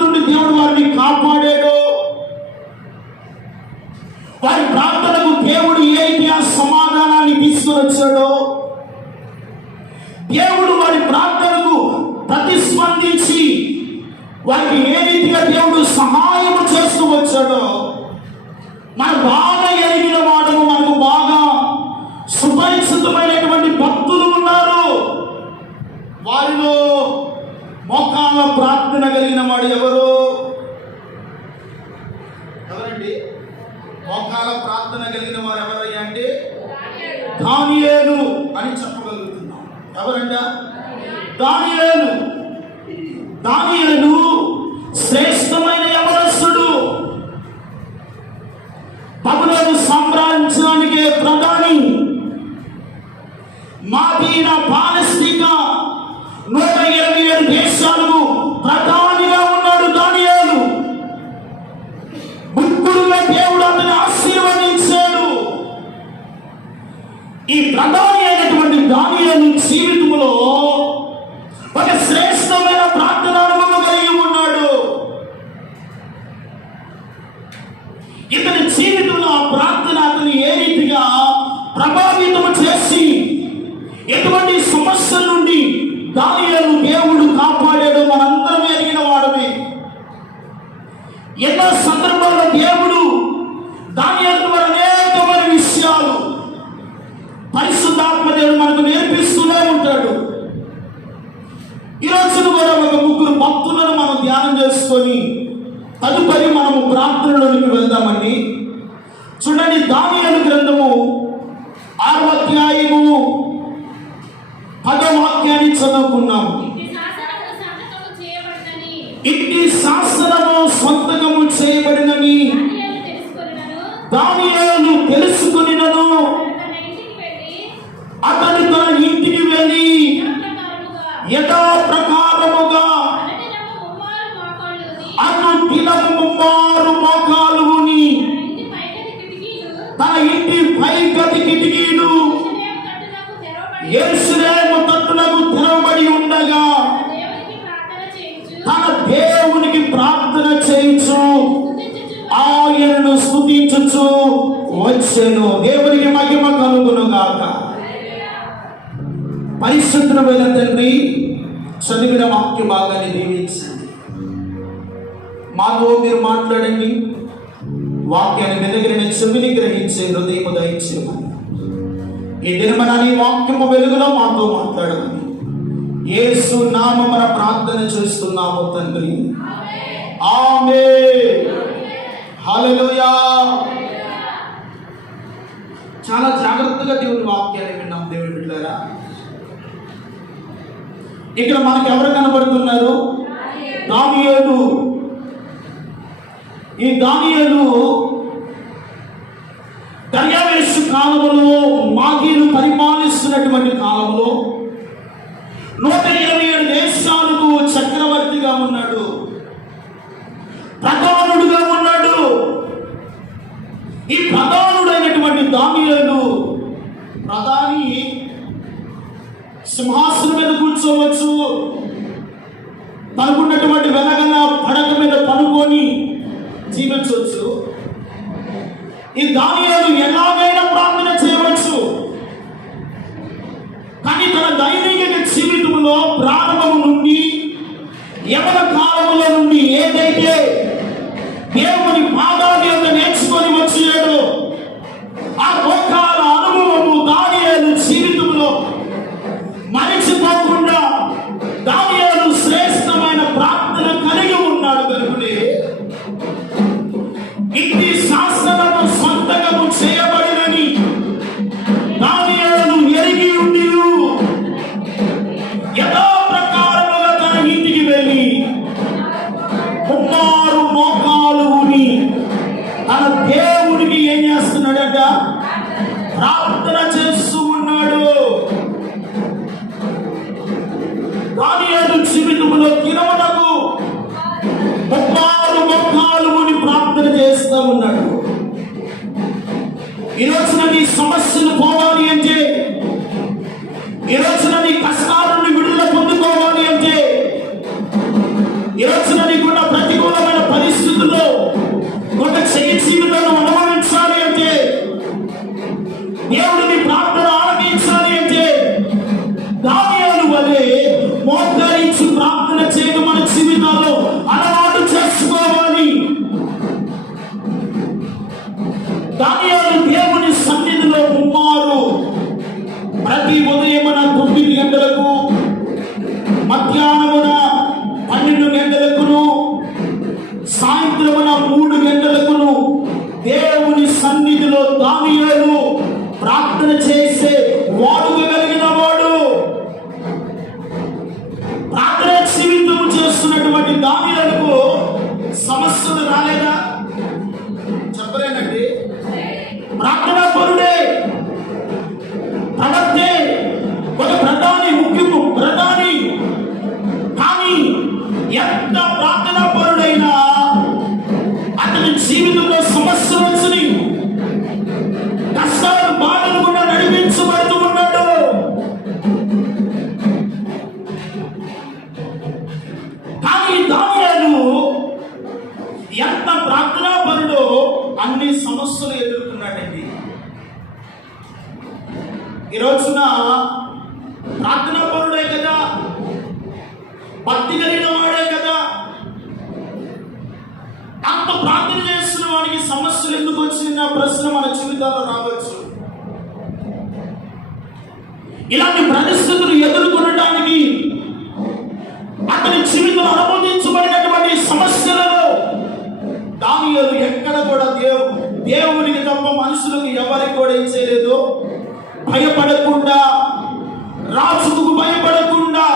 నుండి దేవుడు వారిని కాపాడాడో, వారి ప్రార్థనకు దేవుడు ఏ రీతిగా సమాధానాన్ని తీసుకువచ్చాడో, దేవుడు వారి ప్రార్థనకు ప్రతిస్పందించి వారికి ఏ రీతిగా దేవుడు సహాయం చేస్తూ వచ్చాడో మనకు బాగా ఎరిగిన వాడము, మనకు బాగా సుపరిచితమైనటువంటి భక్తులు ఉన్నారు. వారిలో మోకాళ్ళ ప్రార్థన కలిగిన వాడు ఎవరండి? మోకాళ్ళ ప్రార్థన కలిగిన వారు ఎవరయ్యా అంటే దానియేలు అని చెప్పగలుగుతున్నాం. ఎవరంట? దానియేలు శ్రేష్టమైన యవనస్తుడు, బబులోను సామ్రాజ్యానికి ప్రధాని, మాదీన పాలస్తీనా 127 దేశాలకు ప్రధానిగా ఉన్నాడు దానియేలు. ముగ్గురుగా దేవుడు అతన్ని ఆశీర్వదించాడు. ఈ ప్రధాని అయినటువంటి దానియేలు జీవితంలో ఒక శ్రేష్టమైన ప్రార్థన అనుభవం కలిగి ఉన్నాడు. ఇతని జీవితంలో ఆ ప్రార్థన అతని ఏ రీతిగా ప్రభావితం చేసి ఎటువంటి సమస్యల నుండి దానియేలు దేవుడు కాపాడాడు మనందరం ఎరిగిన వాడమే. ఎన్నో సందర్భాల్లో దేవుడు దానియేలు ద్వారా అనేకమైన విషయాలు పరిశుద్ధాత్మ దేవుడు మనకు నేర్పిస్తూనే ఉంటాడు. ఈ రోజున కూడా ఒక ముగ్గురు భక్తులను మనం ధ్యానం చేసుకొని తదుపరి మనము ప్రార్థనలోనికి వెళ్దామండి. చూడండి, దానియేలు గ్రంథము 6వ అధ్యాయము 10వ వాక్యాన్ని చదువుకున్నాము. ఇట్టి శాసనము సంతకము చేయబడినని దానియేలు తెలుసుకొనినను అతడు తన ఇంటికి వెళ్ళి యథా ప్రకారముగా అతను దినము 3 మోకాలు ఊని తన ఇంటి పైగది కిటికీలు యెరూషలేము తట్టులకు తెరవబడి ఉండగా తన దేవునికి ప్రార్థన చేయించు ఆయనను స్తుతించుచు వచ్చెను. దేవునికి మహిమ కలుగును గాక. పరిశుద్ధమైన తండ్రి, చదివిన వాక్య భాగాన్ని దీవించండి. మాతో మీరు మాట్లాడండి. వాక్యాన్ని మెదగిన చెవిని గ్రహించే హృదయము దయచేయమని, ఈ దినమన నీ వాక్యము వెలుగులో మాతో మాట్లాడమని యేసు నామమున ప్రార్థన చేస్తున్నాము తండ్రి. ఆమేన్. హల్లెలూయా. చాలా జాగ్రత్తగా దేవుని వాక్యాన్ని విన్నాం దేవుని బిడ్డలారా. ఇక్కడ మనకు ఎవరు కనబడుతున్నారు? దానియేలు. ఈ దానియేలు దర్యావేషు కాలంలో, మాదీను పరిపాలిస్తున్నటువంటి కాలంలో 127 దేశాలకు చక్రవర్తిగా ఉన్నాడు, ప్రధానుడుగా ఉన్నాడు. ఈ ప్రధానుడైనటువంటి దానియేలు, ప్రధాని సింహాసనం మీద కూర్చోవచ్చు, తనకున్నటువంటి వెనగల పడక మీద పనుకొని జీవించవచ్చు. ఈ దానియేలు ఎలాగైనా ప్రార్థన చేయవచ్చు. కానీ తన దైనిక జీవితంలో ప్రారంభం నుండి యవన కాలంలో నుండి ఏదైతే దేవుని పాదాల యొక్క నేర్చుకొని వచ్చాడో ఆ లోకాల అనుభవము దానియేలు జీవితంలో మరిచిపోకుండా దానియేలు శ్రేష్టమైన ప్రార్థన కలిగి ఉన్నాడు. కనుకనే ఇంటి శాసనము సంతకము చేయబడినని దానియేలు ఎరిగి ఉండి యథా ప్రకారముగా తన ఇంటికి వెళ్ళి 3 మోకాలు ఊని తన దేవుడికి ఏం చేస్తున్నాడట? ప్రార్థన చేస్తూ ఉన్నాడు. దానియేలు జీవితంలో దినమునకు 3 మోకాలు ఊని ప్రార్థన చేస్తూ ఉన్నాడు. ఈ రోజున నీ సమస్యలు పోవాలి అంటే, ఈ రోజున నీ కష్టాలను విడుదల పొందుకోవాలి అంటే, ఈ రోజున నీకున్న గంటలకును సాయంత్రమున 3 గంటలకును దేవుని సన్నిధిలో దానియేలు ప్రార్థన చేసే వాడుక కలిగిన వాడు. ప్రార్థన జీవితం చేస్తున్నటువంటి దానియేలుకు సమస్యలు రాలేదా? చెప్పలేనండి. ప్రార్థనా పరుడే, ప్రవక్తే, ఒక ప్రధాని, ముఖ్యము ప్రధాని. కానీ ఎంత ప్రార్థనా పరుడైనా అతని జీవితంలో సమస్యలు వచ్చినాయి, కష్టాలు బాధలు కూడా నడిపించబడుతూ ఉన్నాడు. కానీ దానియేలు ఎంత ప్రార్థనా పరుడో అన్ని సమస్యలు ఎదుర్కొన్నాడండి. ఈ రోజున ప్రార్థనా పరుడే కదా, భక్తి కలిగిన వాడే కదా, అంత ప్రార్థన చేస్తున్న వాడికి సమస్యలు ఎందుకు వచ్చిన ప్రశ్న మన జీవితాల్లో రావచ్చు. ఇలాంటి పరిస్థితులు ఎదుర్కొనడానికి అతని జీవితంలో అనుమతించబడినటువంటి సమస్యలలో దానియేలు ఎక్కడ కూడా దేవునికి తప్ప మనుషులకు ఎవరికి కూడా ఏం చేయలేదు. భయపడకుండా, రాజుకు భయపడకుండా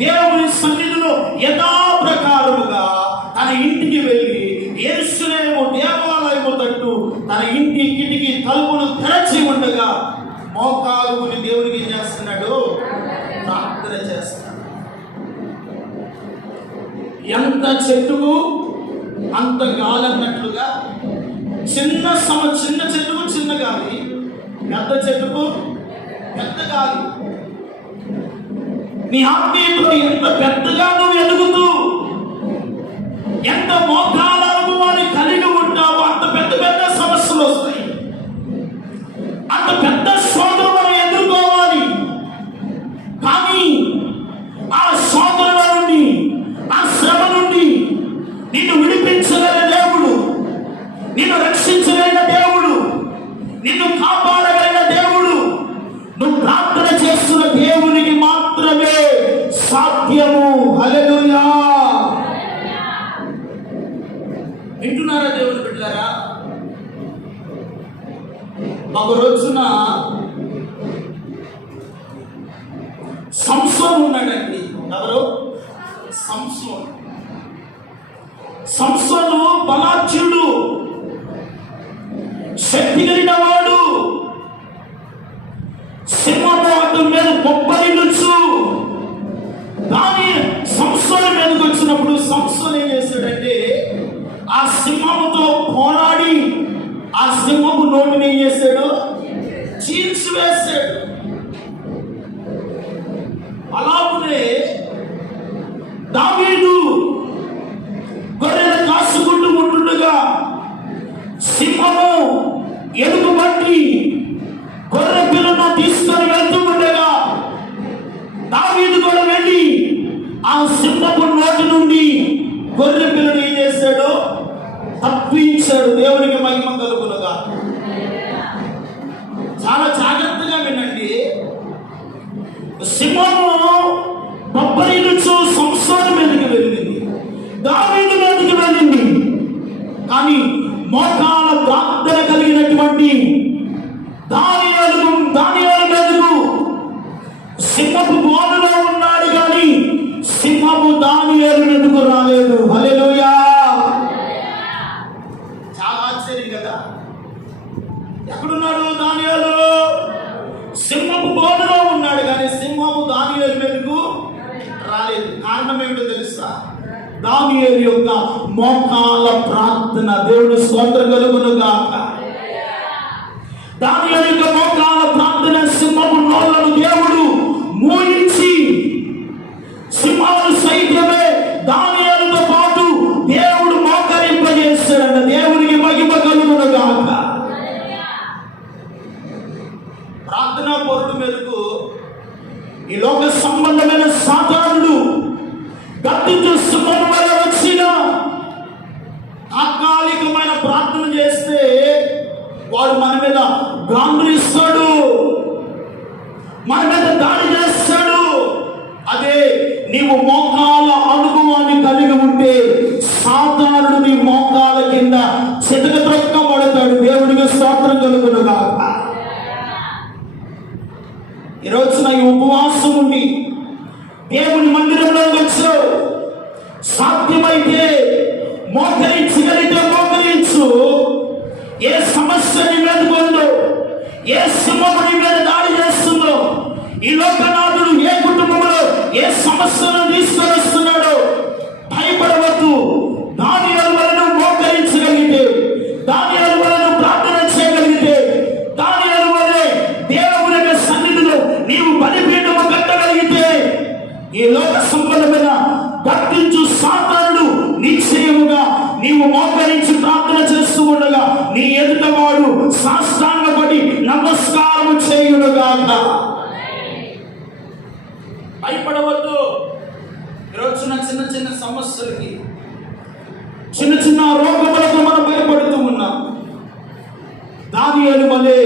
దేవుని సన్నిధిలో యథాప్రకారముగా తన ఇంటికి వెళ్ళి యెరూషలేము దేవాలయము తట్టు తన ఇంటి కిటికీ తలుపులు తెరచి ఉండగా మోకాలుని దేవునికి ఏం చేస్తున్నాడు? ప్రార్థన చేస్తున్నాడు. ఎంత చెట్టుకు అంత గాలి అన్నట్లుగా చిన్న చెట్టుకు చిన్న గాలి, పెద్ద చెట్టుకు పెద్ద గాలి. నీ ఆత్మీయతలో ఎంత పెద్దగా నువ్వు ఎదుగుతూ ఎంత మోకాల అనుభవాన్ని కలిగి ఉంటావో అంత పెద్ద పెద్ద సమస్యలు వస్తాయి, అంత పెద్ద శోధన మనం ఎదుర్కోవాలి. కానీ ఆ శోధన నుండి, ఆ శ్రమ నుండి నిన్ను విడిపించగలిగిన దేవుడు, నిన్ను రక్షించగలిగిన దేవుడు, నిన్ను కాపాడగలిగిన దేవుడు నువ్వు ప్రార్థన చేస్తున్న దేవునికి మాత్రమే సాధ్యము. హల్లెలూయా. వింటున్నారా దేవుని బిడ్డలారా? ఒక రోజున సంసోను ఉన్నాడండి. ఎవరు? సంసోను. సంసోను బలాఢ్యుడు, శక్తి కలిగిన వాడు. సింహము అతని మీద బొబ్బరిల్లుచు దాని సంసోను మీదకి వచ్చినప్పుడు సంసోను ఏం చేశాడంటే ఆ సింహముతో పోరాడి ఆ సింహము నోటిని ఏం చేశాడు? చీల్చివేశాడు. అలాగే దావీదు గొర్రెలు కాసుకుంటూ ఉంటుండగా సింహము ఎలుగు బట్టి గొర్రె పిల్లను తీసుకొని వెళ్తూ ఉండగా దావీదు కూడా వెళ్ళి ఆ సింహపు నోటి నుండి గొర్రె పిల్లను ఏం చేశాడు? తప్పించాడు. దేవునికి మహిమ కలుగునుగా. చాలా జాగ్రత్తగా వినండి. సింహము బొబ్బరిల్లుచు సంసోను మీదకి వెళ్ళింది, దావీదు మీదకి వెళ్ళింది. కానీ మోకాల ప్రార్థన కలిగినటువంటి దానియేలు మీదకు సింహపు బోనులో ఉన్నాడు, కానీ సింహపు దానియేలు మీదకు రాలేదు. హల్లెలూయా. చాలా ఆశ్చర్యం కదా. ఎక్కడున్నాడు దానియేలు? సింహపు బోనులో ఉన్నాడు, కానీ సింహము దానియేలు మీదకు రాలేదు. కారణం ఏమిటో తెలుసా? దానియేలు యొక్క మోకాల ప్రార్థన. దేవుడు స్తోత్రం కలుగునుగాక. దానియేలు యొక్క మోకాల ప్రార్థన సింహపు నోళ్లను దేవుడు మూయించి సింహాలు సైతమే దానియేలుతో పాటు దేవుడు మోకరింపజేస్తాడన్న. దేవునికి మహిమ కలుగునుగాక. ప్రార్థనా పరుడు మీదకు ఈ లోక సంబంధమైన సాతానుడు గద్దించు సింహం వల్ల వచ్చిన తాత్కాలికమైన ప్రార్థన చేస్తే వాడు మన మీద గాంభీరిస్తాడు, మన మీద దాడి చేస్తాడు. అదే నీవు మోకాల అనుభవాన్ని కలిగి సాధ్యమైతే మోకరించగలిగితే మోకరించు. ఏ సమస్య నీ మీద ఉందో, ఏ సింహము నీ మీద దాడి చేస్తుందో, ఈ లోకనాథుడు ఏ కుటుంబంలో ఏ సమస్యను తీసుకొని వస్తున్నాడో భయపడవద్దు. దానియేలు వలన మోకరించగలిగితే, దానియేలు వలన ప్రార్థన చేయగలిగితే, దానియేలు వలె దేవుని యొక్క సన్నిధిలో నీవు బలిపీఠము కట్టగలిగితే, ఈ లోక సంబంధమైన భక్తించు సాతానుడు నిశ్చయముగా నీవు మోకరించి ప్రార్థన చేస్తూ ఉండగా నీ ఎదుట వాడు సాష్టాంగపడి నమస్కారం చేయునుగాక. భయపడవద్దు. ఈరోజు చిన్న చిన్న సమస్యలకి, చిన్న చిన్న రోగములకు మనం భయపడుతూ ఉన్నాం. దానియేలు వలె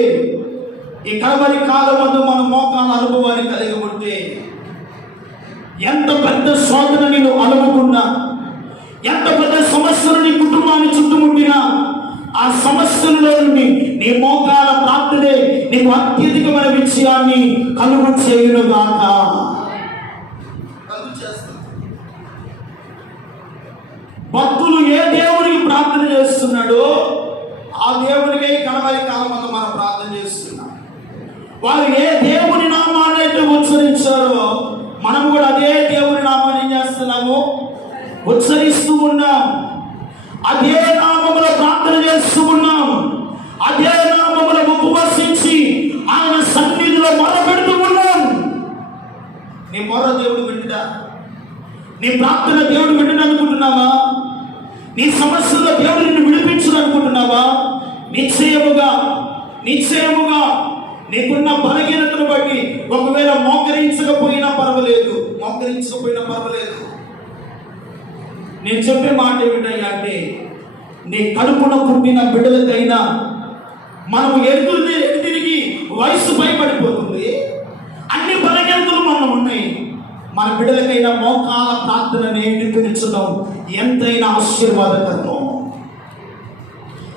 ఈ కడవరి కాలమందు మన మోకాల అనుభవాన్ని కలిగి ఉంటే, ఎంత పెద్ద శోధన నేను అలుముకున్నా, ఎంత పెద్ద సమస్యలు నీ కుటుంబాన్ని చుట్టుముట్టినా, ఆ సమస్యలలో నుండి నీ మోకాల ప్రార్థనే నీకు అత్యధికమైన విజయాన్ని కలుగు చేయునుగాక. భక్తులు ఏ దేవునికి ప్రార్థన చేస్తున్నాడో ఆ దేవునికే కడవరి కాలమందు మనం ప్రార్థన చేస్తున్నాం. వారు ఏ దేవుని నామాన్ని అయితే ఉచ్చరించారో మనం కూడా అదే దేవుని నామాన్ని ఏం చేస్తున్నాము? ఉచ్చరిస్తూ ఉన్నాం. అదే నామములో ప్రార్థన చేస్తూ ఉన్నాం. అదే నామములో ఉపవసించి ఆయన సన్నిధిలో మొరపెడుతూ ఉన్నాం. నీ మొర దేవుడు వింటుడా? నీ ప్రార్థన దేవుడు వింటుడు అనుకుంటున్నావా? నీ సమస్యలో దేవుడు నిన్ను విడిపించడు అనుకుంటున్నావా? నిశ్చయముగా నీకున్న బలహీనతను బట్టి ఒకవేళ మోకరించకపోయినా పర్వాలేదు. నేను చెప్పే మాట ఏమిటయ్యా అంటే, నీ కడుపున పుట్టిన బిడ్డలకైనా మనం ఎదుటికి వయసు భయపడిపోతుంది, అన్ని బలహీనతలు మనం ఉన్నాయి. మన బిడ్డలకైనా మోకాల ప్రార్థన నేర్పించడం ఎంతైనా ఆశీర్వాదకరం.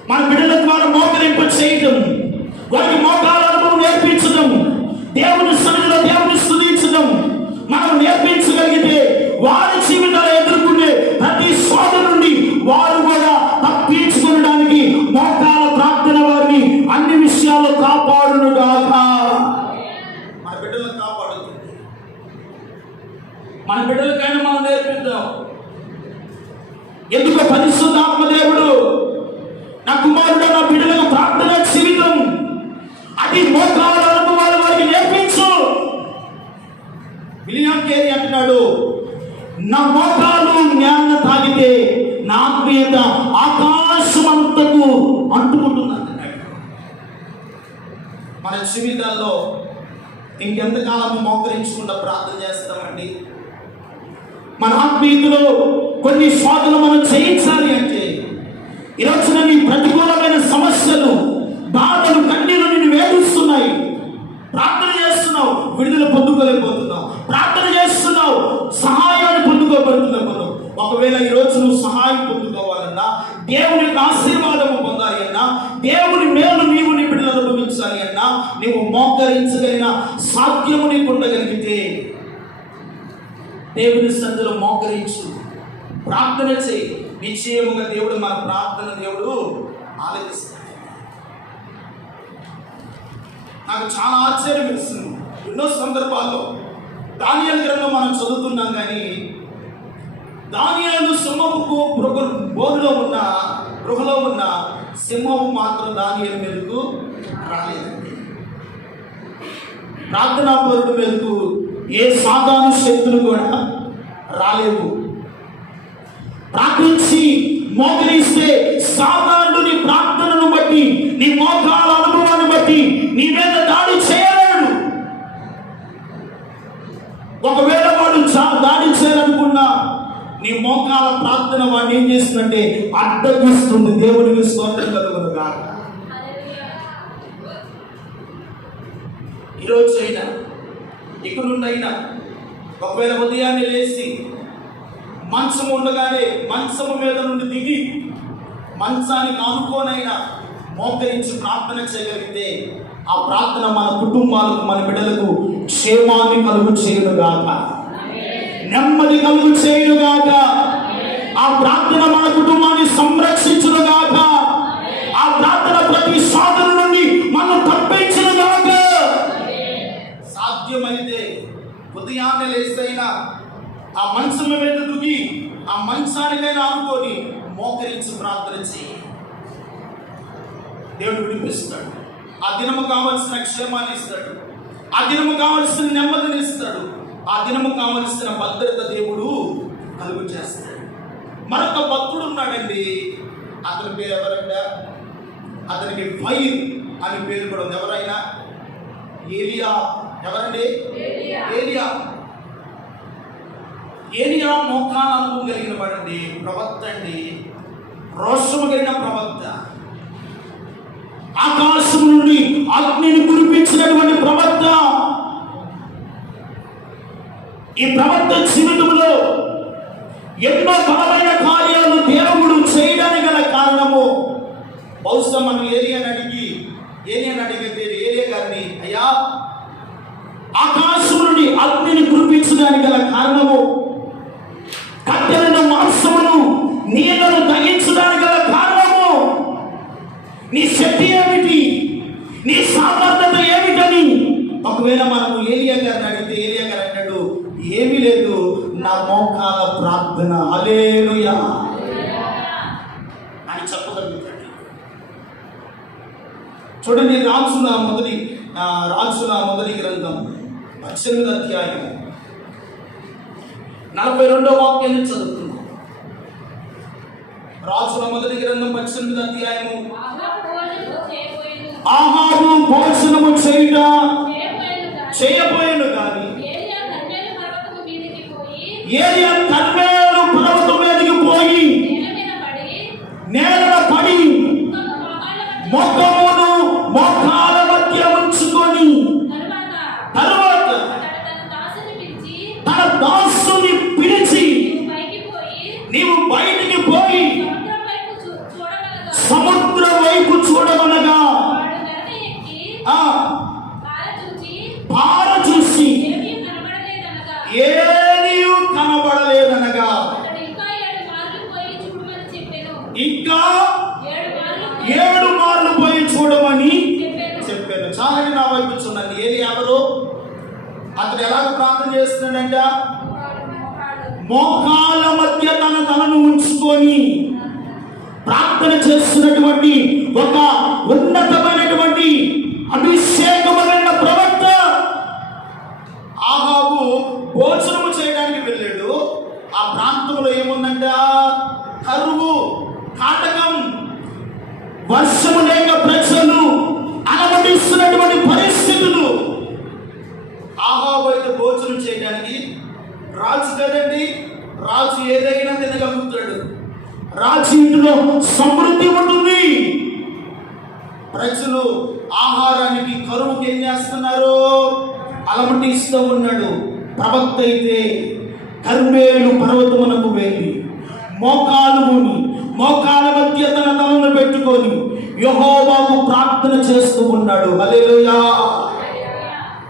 మన బిడ్డల ద్వారా మోకరింప చేయడం, వారికి మోకాల అనుభవం నేర్పించడం, దేవుని సన్నిధిలో దేవుని స్తుతించడం మనం నేర్పించగలిగితే, వారి జీవితాలు ఎదుర్కొనే ప్రతి శోధ నుండి వారు కూడా తప్పించుకోవడానికి మోకాల ప్రార్థన వారిని అన్ని విషయాల్లో కాపాడునుగాక. మన బిడ్డలను కాపాడుతుంది. మన బిడ్డలకైనా మనం నేర్పిద్దాం. ఎందుకు పరిశుద్ధాత్మ దేవుడు నా కుమారుడు నా బిడ్డలకు ప్రార్థన జీవితం అది మోకాల అనుభవాలు వారికి నేర్పించు. విలియం కేరీ అంటున్నాడు, నా మోకాలు జ్ఞానం తాగితే నా మీద ఆకాశమంతకు అంటుకుంటుంది అంటున్నాడు. మన జీవితాల్లో ఇంకెంతకాలం మోకరించకుండా ప్రార్థన చేస్తామండి? మన ఆత్మీయతలో కొన్ని శోధనలు మనం చేయించాలి అంటే, ఈరోజున నీ ప్రతికూలమైన సమస్యలు, బాధలు, కన్నీళ్ళు నిన్ను వేధిస్తున్నాయి. ప్రార్థన చేస్తున్నావు, విడుదల పొందుకోలేకపోతున్నావు. ప్రార్థన చేస్తున్నావు, సహాయాన్ని పొందుకోబడుతున్నావు. ఒకవేళ ఈరోజు నువ్వు సహాయం పొందుకోవాలన్నా, దేవుని యొక్క ఆశీర్వాదము పొందాలి అన్నా, దేవుని మేలు నీవు నీ బిడ్డలు అనుభవించాలి అన్నా, నీవు మోకరించగలిగిన సాధ్యము నీకు ఉండగలిగితే దేవుని సన్నిధిలో మోకరించు, ప్రార్థన చేయి. నిశ్చయముగా దేవుడు మన ప్రార్థన దేవుడు ఆలకిస్తాడు. నాకు చాలా ఆశ్చర్యం వేస్తుంది. ఎన్నో సందర్భాల్లో దానియేలు గ్రంథం మనం చదువుతున్నాం, కానీ దానియేలు సింహపు గృహలో ఉన్న సింహము మాత్రం దానియేలు మీదకు రాలేదండి. ప్రార్థనా పరుడు మీదకు ఏ సాధారణ శక్తులు కూడా రాలేవు. ప్రార్థించి మోకరిస్తే సాధారణుని ప్రార్థనను బట్టి, నీ మోకాల అనుభవాన్ని బట్టి నీ మీద దాడి చేయలేడు. ఒకవేళ వాడు దాడి చేయాలనుకున్నా నీ మోకాల ప్రార్థన వాడిని ఏం చేస్తుందంటే అడ్డగిస్తుంది. దేవునికి స్తోత్రం కలుగును గాక. ఈరోజు అయినా ఇక్కడుండైనా ఒకవేళ ఉదయాన్నే లేచి మంచం ఉండగానే మంచము మీద నుండి దిగి మంచానికి ఆనుకోనైనా మోకరించి ప్రార్థన చేయగలిగితే ఆ ప్రార్థన మన కుటుంబాలకు, మన బిడ్డలకు క్షేమాన్ని కలుగు చేయునుగాక, నెమ్మది కలుగు చేయునుగాక, ఆ ప్రార్థన మన కుటుంబాన్ని సంరక్షించును గాక. ఆ ప్రార్థన ప్రతి సాధన నుండి మనం తప్పించును గాక. సాధ్యమైతే ఉదయాన్నే లేసైనా ఆ మంచం మీద దుగి ఆ మంచానికైనా ఆనుకొని మోకరించి ప్రార్థన చేయి. దేవుడు విడిపిస్తాడు. ఆ దినము కావలసిన క్షేమాన్ని ఇస్తాడు. ఆ దినము కావలసిన నెమ్మదిని ఇస్తాడు. ఆ దినము కావలసిన భద్రత దేవుడు కలుగు చేస్తాడు. మరొక భక్తుడు ఉన్నాడండి. అతని పేరు ఎవరంటే, అతనికి ఫైర్ అని పేరు కూడా ఉంది. ఎవరైనా ఏలియా. ఎవరండి? ఏలియా. ఏలియా మోకాల అనుభవం కలిగిన వాడండి, ప్రవక్త అండి, రోషము కలిగిన ప్రవక్త. ఆకాశం నుండి అగ్నిని కురిపించినటువంటి ప్రవక్త. ఈ ప్రవక్త జీవితంలో ఎన్నో బలమైన కార్యాలు దేవుడు చేయడానికి గల కారణము, బహుశా మనం ఏలియాని అడిగితే ఏలియా గారిని, అయ్యా ఆకాశం నుండి అగ్నిని కురిపించడానికి గల కారణము, కట్టెలైన మాంసమును నీళ్లను తగ్గించడానికి గల కారణము, నీ శక్తి ఏమిటి, నీ సామర్థ్యత ఏమిటని ఒకవేళ మనము ఏలియా గారిని అడిగితే ఏలియా గారు అంటాడు, ఏమీ లేదు, నా మోకాల ప్రార్థన, హల్లెలూయా అని చెప్పగలుగుతాడు. చూడండి, రాజుల మొదటి గ్రంథం 18వ అధ్యాయం 42వ వాక్యాన్ని చదువుతున్నాం. రాజుల మొదటి గ్రంథం 18వ అధ్యాయము. ఆహాబు భోజనము చేయబోయెను గాని ఏలియా కర్మెలు పర్వతం మీదకి పోయి నేలన పడి మొక్కమును మోకాల మధ్య ఉంచుకొని తరువాత తన దాసుని పిలిచి, నీవు బయటికి పోయి సముద్రం వైపు చూడమనగా పార చూసి ఏమీ కనబడలేదనగా ఇంకా 7 మార్లు పోయి చూడమని చెప్పాను. చాలా నా వైపు చూడండి. ఏలి ఎవరు? అతడు ఎలాగ ప్రార్థన చేస్తున్నాడంట? మోకాల మధ్య తనను ఉంచుకొని ప్రార్థన చేస్తున్నటువంటి ఒక ఉన్నతమైనటువంటి అభిషేకమైన ప్రవక్త. ఆహాబు భోజనము చేయడానికి వెళ్ళాడు. ఆ ప్రాంతంలో ఏముందంట? కరువు, కాటకం, వర్షము లేక ప్రజలు అలమటిస్తున్నటువంటి పరిస్థితులు. ఆహాబు అయితే భోజనం చేయడానికి రాజు కదండి, రాజు ఏదైనా తినగలుగుతాడు. రాజు ఇంటిలో సమృద్ధి ఉంటుంది. ప్రజలు ఆహారానికి కరువుకి ఏం చేస్తున్నారు? అలమటిస్తూ ఉన్నాడు. ప్రవక్త అయితే కర్మేలు పర్వతమునకు వెళ్ళి మోకాల మధ్య తనను పెట్టుకొని యెహోవాకు ప్రార్థన చేస్తూ ఉన్నాడు. హల్లెలూయా.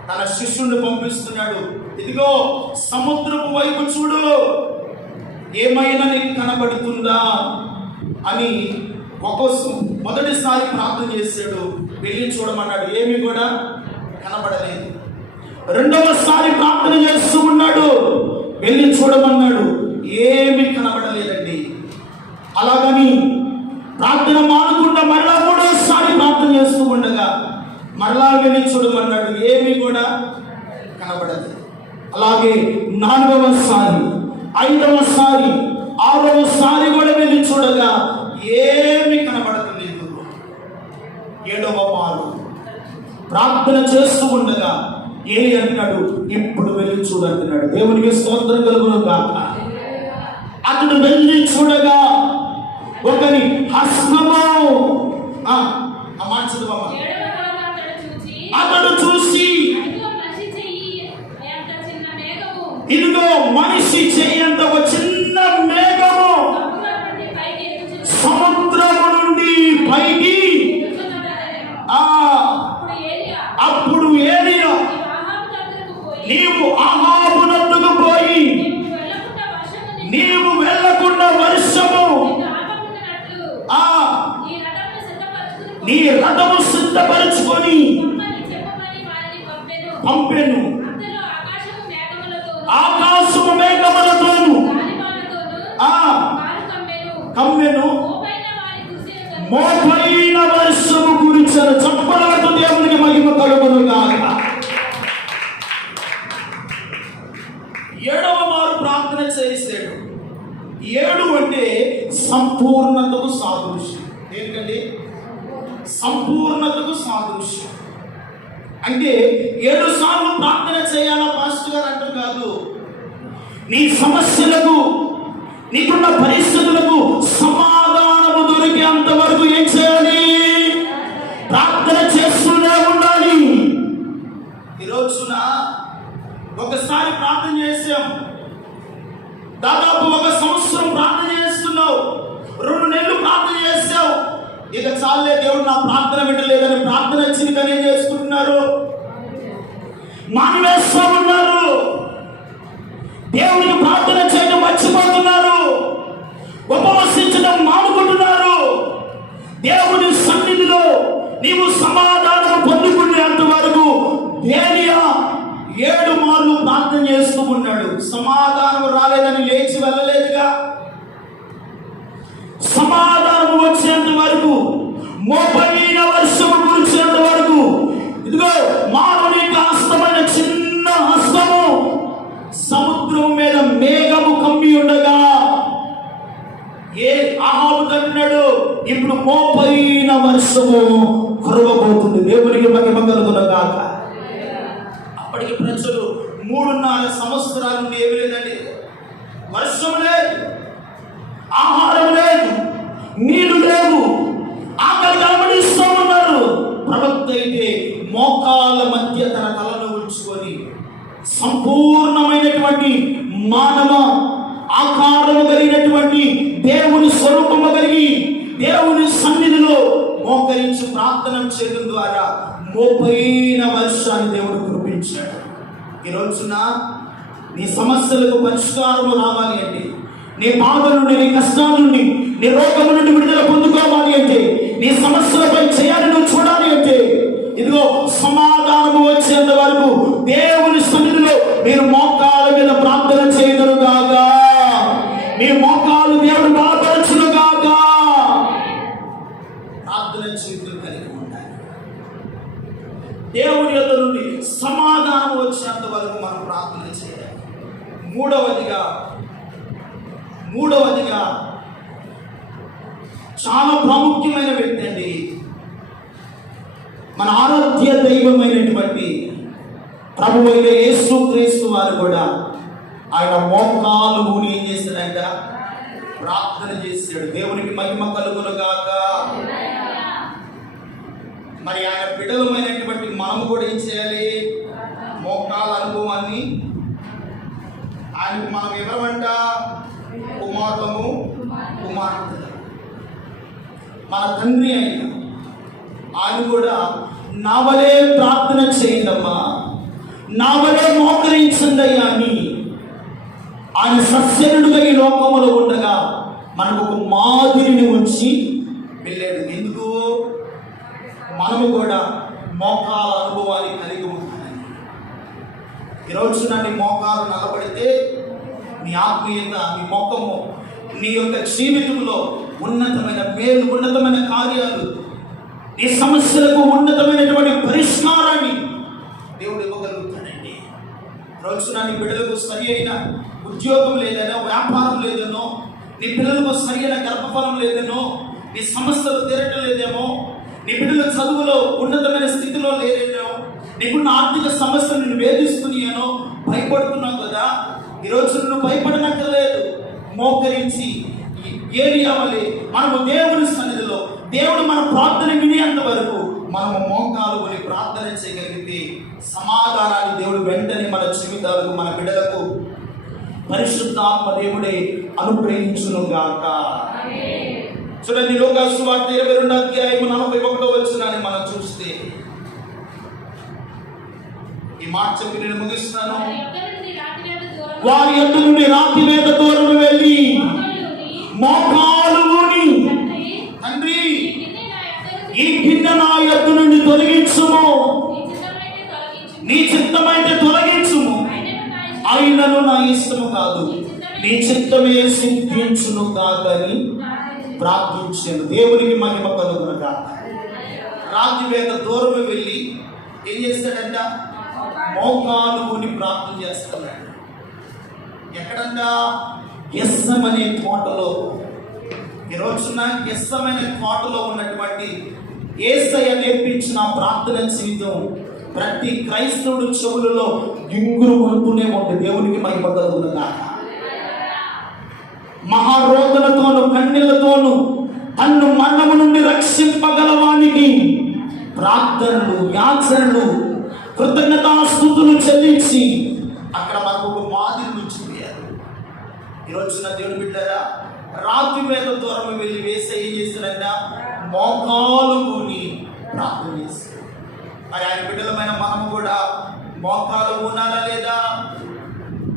తన శిష్యుడిని పంపిస్తున్నాడు. ఇదిగో సముద్రపు వైపు చూడు, ఏమైనా నీకు కనబడుతుందా అని మొదటిసారి ప్రార్థన చేశాడు. వెళ్ళి చూడమన్నాడు. ఏమి కూడా కనబడలేదు. రెండవసారి ప్రార్థన చేస్తూ ఉన్నాడు. వెళ్ళి చూడమన్నాడు. ఏమి కనబడలేదండి. అలాగని ప్రార్థన మానకుండా మరలా 3వసారి ప్రార్థన చేస్తూ ఉండగా మరలా వెళ్ళి చూడమన్నాడు. ఏమి కూడా కనబడలేదు. అలాగే 4వసారి, 5వసారి, 6వసారి కూడా వెళ్ళి చూడగా ఏమి కనబడలేదు. 7వ మారు ప్రార్థన చేస్తూ ఉండగా ఏలి అంటున్నాడు, ఇప్పుడు వెళ్ళి చూడంటున్నాడు. దేవునికి స్తోత్రం కలుగును గాక. అతడు వెళ్ళి చూడగా ఒకని హస్తము, అతడు చూసి, ఇదిగో మనిషి చెయ్యంత ఒక చిన్న మేఘము సముద్రము నుండి పైకి. అప్పుడు ఏలియా, నీవు ఆహాబు నొద్దకు పోయి నీవు వెళ్ళకుండా వర్షం నీ రథము సిద్ధపరచుకొని పంపెను. ఆకాశము మేఘములతోను కమ్మెను. మోపైన వర్షము కురిసెను. చప్పలతో దేవునికి మహిమ కలుగును గాక. 7వ మారు ప్రార్థన చేశాడు. 7 అంటే సంపూర్ణతకు సాదృశ్యం. ఏంటండి? సంపూర్ణతకు సాదృశ్యం. అంటే 7 సార్లు ప్రార్థన చేయాలా పాస్టర్ గారు అంటారు కాదు. నీ సమస్యలకు, నీకున్న పరిస్థితులకు సమాధానము దొరికేంత వరకు ఏం చేయాలి? ప్రార్థన చేస్తూనే ఉండాలి. ఈరోజున ఒకసారి ప్రార్థన చేసాం, దాదాపు 1 సంవత్సరం ప్రార్థన చేస్తున్నావు, 2 నెలలు ప్రార్థన చేసావు, ఇక చాలే దేవుడు నా ప్రార్థన వినలేదని ప్రార్థన వచ్చింది కానీ ఏం చేసుకుంటున్నారు? మానివేస్తూ ఉన్నారు. దేవుడికి ప్రార్థన చేయడం మర్చిపోతున్నారు. ఉపవసించడం మానుకుంటున్నారు. దేవుడి సన్నిధిలో నీవు సమాధానం పొందుకునేంత వరకు ఏలియా 7 మార్లు ప్రార్థన చేస్తూ ఉన్నాడు. సమాధానం రాలేదని లేచి వెళ్ళలేదుగా. సమాధానం వచ్చేంత వరకు, మోపైన వర్షము కురిసేంత వరకు, ఇదిగో మానవుని హస్తమైన చిన్న హస్తము సముద్రం మీద మేఘము కమ్మి ఉండగా అహాబు అంటున్నాడు, ఇప్పుడు మోపైన వర్షము కురవబోతుంది. దేవునికి మహిమ కలుగును గాక. అప్పటికి ప్రజలు 3.5 సంవత్సరాల నుండి ఏమి లేదండి, వర్షం లేదు, ఆహారం లేదు, నీళ్లు లేవు, ఆకలి గమనిస్తూ ఉన్నారు. ప్రవక్త అయితే మోకాల మధ్య తన తలను ఉంచుకొని సంపూర్ణమైనటువంటి మానవ ఆకారము కలిగినటువంటి దేవుని స్వరూపము కలిగి దేవుని సన్నిధిలో మోకరించి ప్రార్థన చేయడం ద్వారా మోపైన వర్షాన్ని దేవుడు కురిపించాడు. ఈ రోజున నీ సమస్యలకు పరిష్కారం రావాలి అంటే, నీ బాధల నుండి, నీ కష్టాల నుండి, నీ రోగం నుండి విడుదల పొందుకోవాలి అంటే, నీ సమస్యలపై చేయాలి నువ్వు చూడాలి అంటే, ఇదిగో సమాధానం వచ్చేంత వరకు దేవుని సన్నిధిలో మీరు మోకాల మీద ప్రార్థన చేయగలరు కాగా, మీ మోకాలు దేవుడు బలపరచును కాగా. ప్రార్థన జీవితం కలిగి ఉండాలి. దేవుని యొద్ద నుండి సమాధానం వచ్చేంత వరకు మనం ప్రార్థన చేయాలి. మూడవదిగా చాలా ప్రాముఖ్యమైన వ్యక్తి అండి, మన ఆరాధ్య దైవమైనటువంటి ప్రభువైన యేసుక్రీస్తు వారు కూడా ఆయన మోకాలు ఊని ఏం చేశాడంట? ప్రార్థన చేశాడు. దేవునికి మహిమ కలుగును గాక. మరి ఆయన బిడ్డలమైనటువంటి మనము కూడా ఏం చేయాలి? మోకాల అనుభవాన్ని, ఆయనకు మనం ఎవరమంట? కుమారులము, కుమార్తె. మన తండ్రి అయిన ఆయన కూడా నా వలే ప్రార్థన చేయండమ్మా, నా వలే మోకరించండయ్యా అని ఆయన సత్యనుడుగా ఈ లోకములో ఉండగా మనకు ఒక మాదిరిని ఉంచి వెళ్ళాడు. ఎందుకు? మనము కూడా మోకాల అనుభవాన్ని కలిగి ఉంటామని. ఈరోజు నీ మోకాలు నలబడితే నీ ఆత్మీయత, నీ మొక్కము, నీ యొక్క జీవితంలో ఉన్నతమైన మేలు, ఉన్నతమైన కార్యాలు, నీ సమస్యలకు ఉన్నతమైనటువంటి పరిష్కారాన్ని దేవుడు ఇవ్వగలుగుతాడండి. రోజున నీ బిడ్డలకు సరి అయిన ఉద్యోగం లేదనో, వ్యాపారం లేదనో, నీ పిల్లలకు సరి అయిన గర్భఫలం లేదనో, నీ సమస్యలు తీరటం లేదేమో, నీ బిడ్డల చదువులో ఉన్నతమైన స్థితిలో లేదేమో, నీకున్న ఆర్థిక సమస్యలు నిన్ను వేధిస్తున్నాయనో భయపడుతున్నావు కదా. ఈరోజు నువ్వు భయపడనక్కర్లేదు. మోకరించి ఏలియా వలె మనము దేవుని సన్నిధిలో, దేవుడు మన ప్రార్థన వినేంత వరకు మనము మోకాలు కొని ప్రార్థన చేయగలిగితే సమాధానాన్ని దేవుడు వెంటనే మన జీవితాలకు, మన బిడ్డలకు పరిశుద్ధాత్మ దేవుడే అనుగ్రహించును గాక. చూడండి, లోకా సువార్త 22వ అధ్యాయం 41వ వచనాన్ని మనం చూస్తే, ఈ మాట చెప్పి నేను ముగిస్తున్నాను. వారి యొద్ద నుండి రాతి మీద దూరం వెళ్ళి మోకాలు ఊని, తండ్రి ఈ గిన్నె నా యొద్ద నుండి తొలగించుము, నీ చిత్తమైతే తొలగించుము, అయినను నా ఇష్టము కాదు, నీ చిత్తమే సిద్ధించును కాదని ప్రార్థించాను. దేవునికి మహిమ కలుగునుగా. రాత్రి వేళ దూరం వెళ్ళి ఏం చేస్తాడంట? మోకాలు కొని ప్రార్థన చేస్తున్నాడు. ఎక్కడంట? గెస్సమనే తోటలో. ఈరోజున గెస్సమనే తోటలో ఉన్నటువంటి యేసయ్య నేర్పించిన ప్రార్థన జీవితం ప్రతి క్రైస్తవుడు చెవులలో గింగురు కొడుతూనే ఉంటుంది. దేవునికి మహిమ కలుగునుగా. మహారోదనతోను కన్నీళ్లతోను తన్ను మరణము నుండి రక్షింపగలవానికి ప్రార్థనలు, యాచనలు, కృతజ్ఞతాస్తుతులు చెల్లించి అక్కడ మనకు ఒక మాదిరిని చూపారు. ఈరోజున దేవుని బిడ్డరా, రాత్రి వేళ దూరం వెళ్ళి వేసే ఏం చేస్తారంట? మోకాలు కొని ప్రార్థన చేస్తారు. మరి ఆయన బిడ్డలమైన మనము కూడా మోకాలు ఊనాలా లేదా?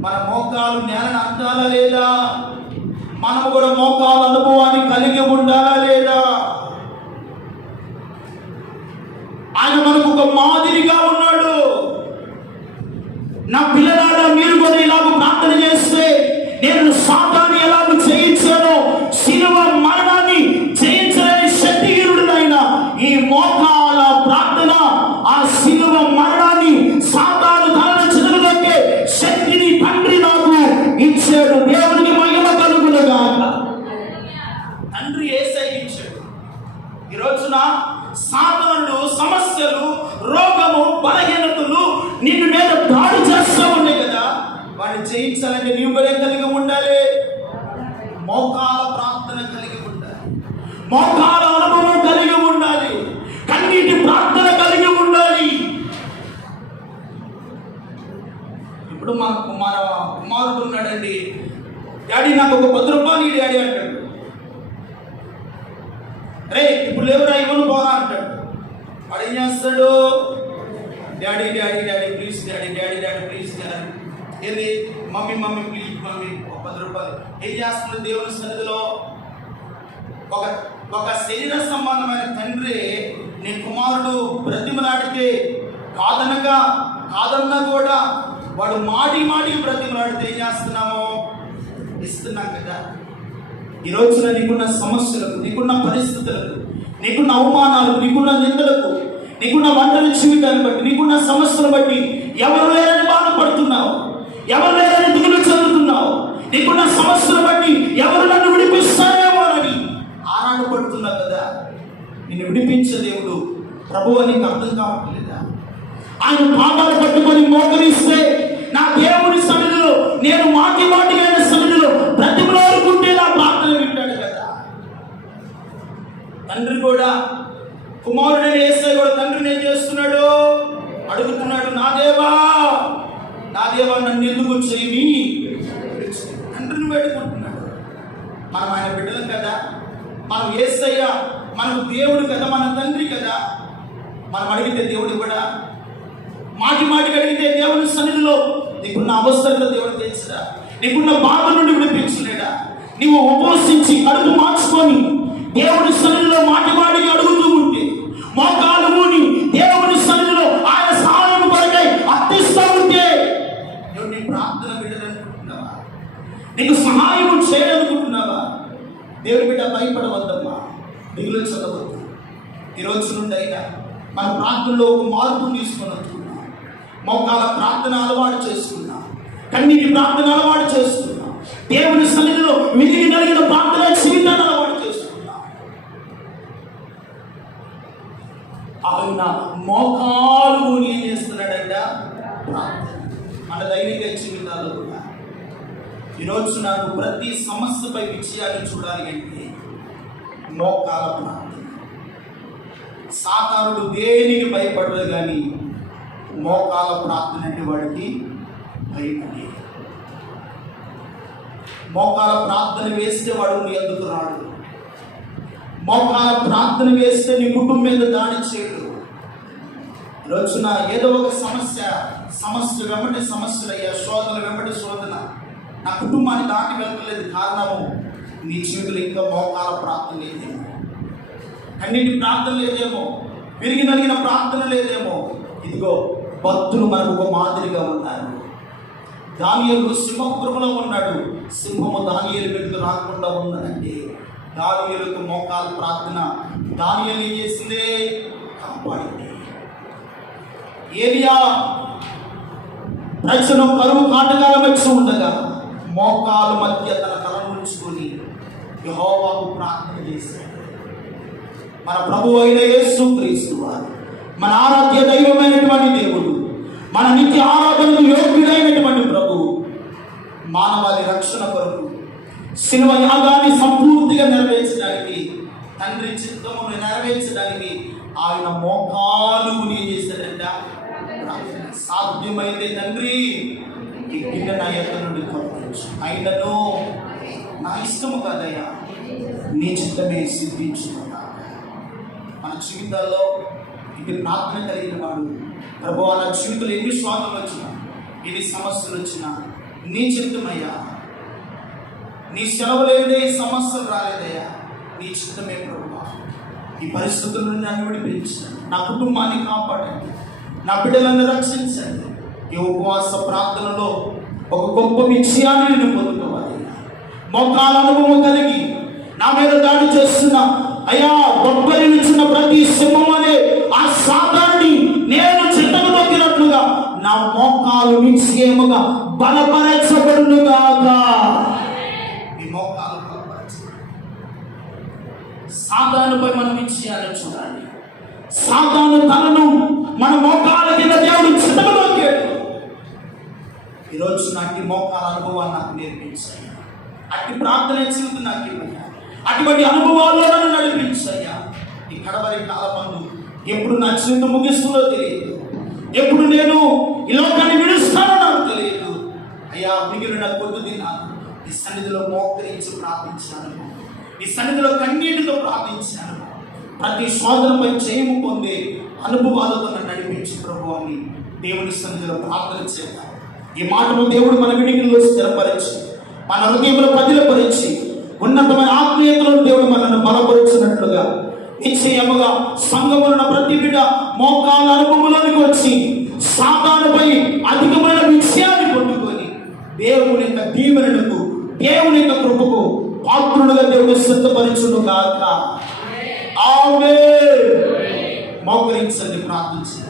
మన మోకాలు నేలను అందాలా లేదా? మనము కూడా మోకాలు అనుభవాన్ని కలిగి ఉండాలా లేదా? ఆయన మనకు ఒక మాదిరిగా ఉన్నాడు. నా పిల్లలారా, మీరు కూడా ఇలాగ ప్రార్థన చేస్తే నేను సాతాన్ని ఎలాగ జయించానో, శిలువ మరణాన్ని జయించలేని శక్తిహీనుడైన ఈ మోకాల ప్రార్థన ఆ శిలువ మరణాన్ని, సాతాను తలను చిదరగొట్టే శక్తిని తండ్రి నాకు ఇచ్చాడు. దేవునికి మహిమ కలుగునుగా. తండ్రి యేసయ్య ఇచ్చాడు. ఈ రోజున సాతానుడు, సమస్యలు, రోగము, బలహీనతలు నిన్ను మీద దాడి చేస్తూ ఉన్నాయి కదా, వాడిని జయించాలంటే నీవు కూడా కలిగి ఉండాలి. మోకాల ప్రార్థన కలిగి ఉండాలి, మోకాల అనుభవం కలిగి ఉండాలి, కన్నీటి ప్రార్థన కలిగి ఉండాలి. ఇప్పుడు మన కుమారుడు ఉన్నాడండి, డాడీ నాకు ఒక 10 రూపాయలు ఈ డాడీ అంటాడు. రే ఇప్పుడు లేవురా, ఇవ్వను పోరా అంటాడు. వాడు ఏం చేస్తాడు? Daddy daddy daddy please daddy, daddy daddy please daddy. ఏంది? మమ్మీ మమ్మీ ప్లీజ్ మమ్మీ, 10 రూపాయలు. ఏం చేస్తుంది? దేవుని సన్నిధిలో ఒక శరీర సంబంధమైన తండ్రి నీ కుమారుడు బ్రతిమలాడితే కాదన్నా కూడా వాడు మాటికి బ్రతిమలాడితే ఏం చేస్తున్నామో ఇస్తున్నాం కదా. ఈ రోజున నీకున్న సమస్యలకు, నీకున్న పరిస్థితులకు, నీకున్న అవమానాలకు, నీకున్న నిందలకు, నీకున్న ఒంటరి జీవితాన్ని బట్టి, నీకున్న సమస్యలు బట్టి ఎవరు లేరని బాధపడుతున్నావు, ఎవరు లేరని దిగులు చెందుతున్నావు, నీకున్న సమస్యలు బట్టి ఎవరు నన్ను విడిపిస్తారేమో అని ఆరాట పడుతున్నావు కదా. నిన్ను విడిపించే దేవుడు ప్రభువు అని నీకు అర్థం కావట్లేదా? ఆయన పాదాలు పట్టుకొని మోకరిస్తే నా దేవుని సన్నిధిలో, నేను మాటిగా సన్నిధిలో బ్రతిమలాడుకుంటే నా ప్రార్థన వింటాడు కదా. తండ్రి కూడా, కుమారుడైన యేసయ్య కూడా తండ్రిని ఏం చేస్తున్నాడు? అడుగుతున్నాడు, నా దేవా నన్ను ఎందుకు చేయని? తండ్రిని వేడుకుంటున్నాడు. మనం ఆయన బిడ్డలం కదా, మనం యేసయ్య మనకు దేవుడు కదా, మన తండ్రి కదా. మనం అడిగితే దేవుడు కూడా, మాటికి అడిగితే దేవుని సన్నిధిలో నీకున్న అవసరంలో దేవుడు తెలుసురా, నీకున్న బాధ నుండి విడిపించలేడా? నీవు ఉపవసించి కడుపు మార్చుకొని దేవుని సన్నిధిలో మాటికి అడుగుతూ ఉంటే, మోకాలు ఊని దేవుని సన్నిధిలో ఆయన సహాయం కొరకై అర్థిస్తూ ఉంటే, నువ్వు నీ ప్రార్థన విడదనుకుంటున్నావా? నీకు సహాయం చేయాలనుకుంటున్నావా? దేవుడి బిడ్డ భయపడవద్దమ్మా, దిగులు చదవద్దు. ఈ రోజు నుండి అయినా మన ప్రార్థనలో ఒక మార్పు తీసుకొని వస్తున్నాం. మోకాల ప్రార్థన అలవాటు చేసుకున్నాం, కన్నీటి ప్రార్థన అలవాటు చేసుకున్నాం, దేవుని సన్నిధిలో విరిగి నలిగిన ప్రార్థన జీవితాన్ని అలవాటు చేసుకున్నాం. ఆయన మోకాలు ఏం చేస్తున్నాడంట? ప్రార్థన. మన దైనిక జీవితాల్లో కూడా ఈరోజు నాకు ప్రతి సమస్యపై విజయాన్ని చూడాలి అంటే మోకాల ప్రార్థన. సాతానుడు దేనికి భయపడదు కానీ మోకాల ప్రార్థన అంటే వాడికి భయపడి, మోకాల ప్రార్థన వేస్తే వాడు నీ ఎందుకు రాడు. మోకాల ప్రార్థన వేస్తే నీ కుటుంబం మీద దాడి చేయడు. రోజున ఏదో ఒక సమస్య వెంబడి సమస్యలయ్యా, శోధన వెంబడి శోధన నా కుటుంబాన్ని దాటి వెళ్తలేదు. కారణము నీ జీవితంలో ఇంకా మోకాల ప్రార్థన లేదు. కన్నీటి ప్రార్థన లేదేమో, విరిగి నలిగిన ప్రార్థన లేదేమో. ఇదిగో భక్తులు మనకు ఒక మాదిరిగా ఉన్నారు. దానియేలు సింహపురములో ఉన్నాడు. సింహము దానియేలు వెళ్తూ రాకుండా ఉన్నదండి. దానియేలుకు మోకాలు ప్రార్థన దానియేలు ఏం చేసింది? కాపాడింది. ఏలియా ప్రజలు కరువు కాటకాల మధ్య ఉండగా మోకాలు మధ్య తన తలను ఉంచుకొని యెహోవాకు ప్రార్థన చేశాడు. మన ప్రభువు అయిన యేసుక్రీస్తు వారు, మన ఆరాధ్య దైవమైనటువంటి దేవుడు, మన నిత్య ఆరాధనకు యోగ్యుడైనటువంటి ప్రభువు మానవాళి రక్షణ కొరకు శిలువ యాగాన్ని సంపూర్తిగా నెరవేర్చడానికి, తండ్రి చిత్తమును నెరవేర్చడానికి ఆయన మోకాలు ఏం చేశాడంట? సాధ్యమైతే తండ్రి ఈ గిన్నె నా యొక్క నుండి తొలగించు, అయినను నా ఇష్టము కాదయ్యా నీ చిత్తమే సిద్ధించుకున్నా. మన జీవితాల్లో ఇది ప్రార్థన కలిగిన వాడు, ప్రభువా నా జీవితంలో ఎన్ని స్వాగతం వచ్చినా, ఎన్ని సమస్యలు వచ్చినా నీ చిత్తమయ్యా, నీ సెలవు లేదే ఈ సమస్యలు రాలేదయ్యా, నీ చిత్తమే ప్రభువా. ఈ పరిస్థితుల నుండి నన్ను విడిపించండి, నా కుటుంబాన్ని కాపాడండి, నా బిడ్డలను రక్షించండి. ఈ ఉపవాస ప్రార్థనలో ఒక గొప్ప విజయాన్ని నేను పొందుకోవాలి. మోకాల అనుభవం కలిగి నా మీద దాడి చేస్తున్న అయ్యా బొబ్బరిల్లుచున్న ప్రతి సింహం అనే ఆ సాతాన్ని నేను చిత్తము తొక్కినట్లుగా నా మోకాలు నిశ్చయముగా బలపరచబడునుగాక. ఈ మోకాలు బలపరచబడు. సాతానుపై మనం విజయాన్ని చూడాలి. సాతాను తనను మన మోకాల కింద దేవుడు చిత్తము తొక్కాడు. ఈరోజు నాకు ఈ మోకాల అనుభవాన్ని నాకు నేర్పించాయి. అట్టి ప్రార్థన జీవితం నాకు ఇవ్వయ్యా, అటువంటి అనుభవాల్లో నన్ను నడిపించయ్యా. ఈ కడవరి కాలమందు ఎప్పుడు నా జీవితం ముగిస్తుందో తెలియదు, ఎప్పుడు నేను ఈ లోకాన్ని విడుస్తానో నాకు తెలియదు. అయ్యా మిగిలిన కొద్ది దినాలు ఈ సన్నిధిలో మోకరించి ప్రార్థించాను, ఈ సన్నిధిలో కన్నీటితో ప్రార్థించాను. ప్రతి శోధనపై జయము పొందే అనుభవాలతో నన్ను నడిపించి ప్రభు అని దేవుని సన్నిధిలో ప్రార్థన చేద్దాం. ఈ మాటను దేవుడు మన వినికిడిలో స్థిరపరిచి, మన హృదయంలో పదిలపరిచి, ఉన్నతమైన ఆత్మీయతలను దేవుడు మనల్ని బలపరుచినట్లుగా నిశ్చయముగా సంఘములున్న ప్రతి బిడ్డ మోకాల అనుభవంలోనికి వచ్చి సాతానుపై అధికమైన విజయాన్ని పొందుకొని దేవుని యొక్క దీవెనలకు, దేవుని యొక్క కృపకు పాత్రుడుగా దేవుడు సిద్ధపరచును గాక. ఆమేన్. మోకరించండి, ప్రార్థించండి.